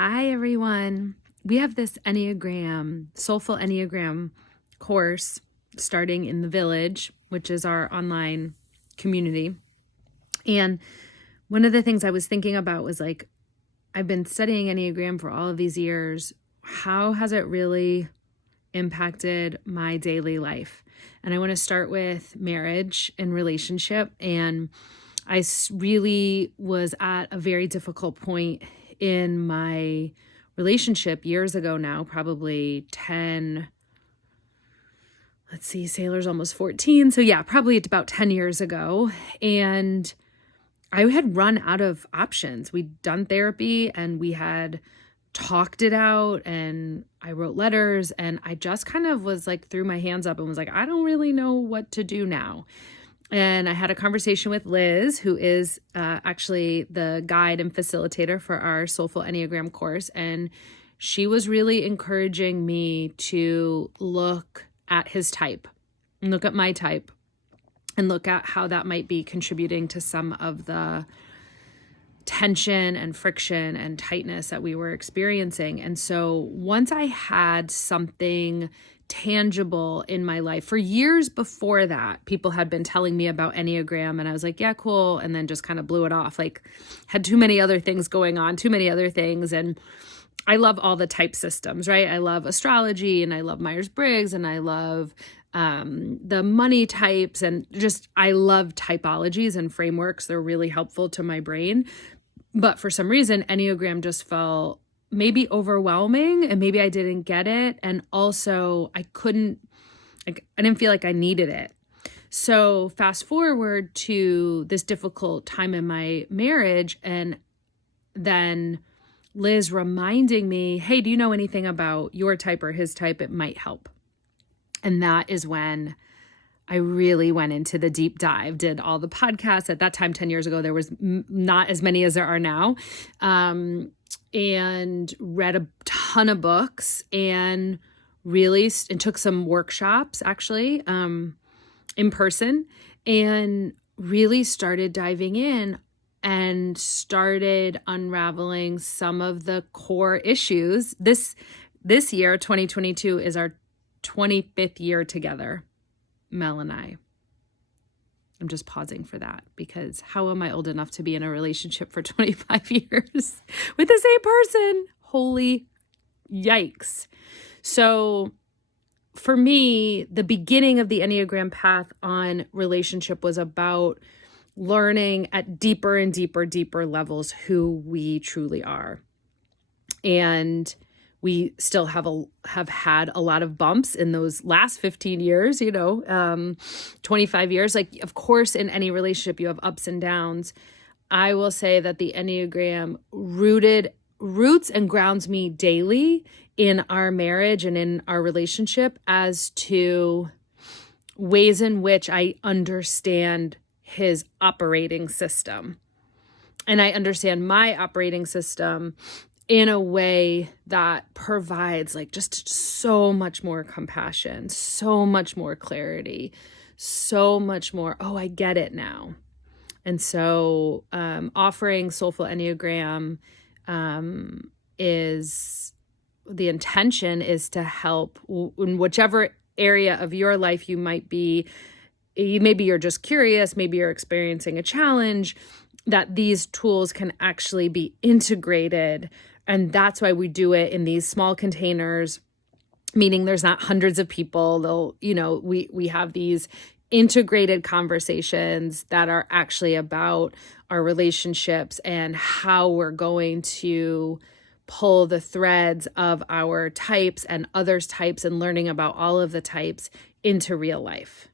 Hi, everyone. We have this Soulfull Enneagram course starting in the Village, which is our online community. And one of the things I was thinking about was I've been studying Enneagram for all of these years. How has it really impacted my daily life? And I want to start with marriage and relationship. And I really was at a very difficult point in my relationship years ago now, probably 10, Sailor's almost 14. So yeah, probably about 10 years ago. And I had run out of options. We'd done therapy and we had talked it out, and I wrote letters, and I just kind of was threw my hands up and was I don't really know what to do now. And I had a conversation with Liz, who is actually the guide and facilitator for our Soulfull Enneagram course. And she was really encouraging me to look at his type and look at my type and look at how that might be contributing to some of the tension and friction and tightness that we were experiencing. And so once I had something tangible in my life, for years before that, people had been telling me about Enneagram, and I was yeah, cool. And then just kind of blew it off, had too many other things going on, too many other things. And I love all the type systems, right? I love astrology, and I love Myers-Briggs, and I love the money types, and I love typologies and frameworks. They're really helpful to my brain. But for some reason, Enneagram just felt maybe overwhelming, and maybe I didn't get it. And also I didn't feel like I needed it. So fast forward to this difficult time in my marriage, and then Liz reminding me, hey, do you know anything about your type or his type? It might help. And that is when I really went into the deep dive, did all the podcasts. At that time, 10 years ago, there was not as many as there are now, and read a ton of books, and took some workshops actually in person, and really started diving in and started unraveling some of the core issues. This year, 2022, is our 25th year together, Mel and I. I'm just pausing for that, because how am I old enough to be in a relationship for 25 years with the same person? Holy yikes. So for me, the beginning of the Enneagram path on relationship was about learning at deeper and deeper levels who we truly are. And we still have had a lot of bumps in those last 15 years, 25 years. Of course, in any relationship, you have ups and downs. I will say that the Enneagram roots and grounds me daily in our marriage and in our relationship as to ways in which I understand his operating system. And I understand my operating system in a way that provides just so much more compassion, so much more clarity, so much more, oh, I get it now. And so offering Soulfull Enneagram the intention is to help in whichever area of your life you might be. Maybe you're just curious, maybe you're experiencing a challenge, that these tools can actually be integrated. And that's why we do it in these small containers, meaning there's not hundreds of people. We have these integrated conversations that are actually about our relationships and how we're going to pull the threads of our types and others' types and learning about all of the types into real life.